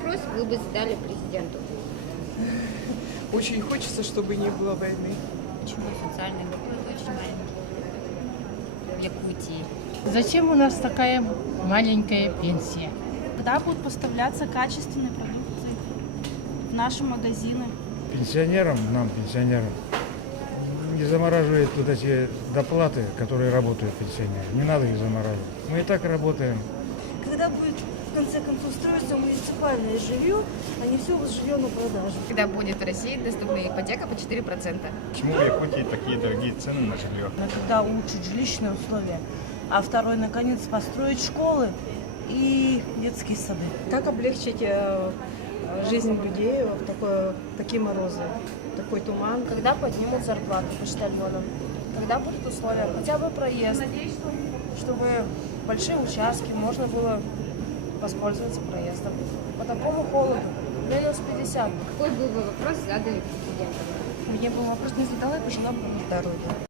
вопрос вы бы задали президенту? Очень хочется, чтобы не было войны. Почему социальный доход очень маленький в Якутии? Зачем у нас такая маленькая пенсия? Когда будут поставляться качественные продукты в наши магазины? Пенсионерам, нам, пенсионерам, не замораживает вот эти доплаты, которые работают пенсионеры. Не надо их замораживать. Мы и так работаем. Когда будет, в конце концов, строиться муниципальное жилье, а не все жилье на продажу. Когда будет в России доступна ипотека по 4%. Почему в Якутии такие дорогие цены на жилье? Когда улучшить жилищные условия, а второй, наконец, построить школы и детские сады. Как облегчить жизнь людей в такие морозы, такой туман? Когда поднимут зарплату почтальонам, когда будут условия, хотя бы проезд, чтобы большие участки можно было воспользоваться проездом. По такому холоду, -50. Какой бы вы вопрос задали президенту? Я бы вопрос не задала, я пожелала бы здоровья.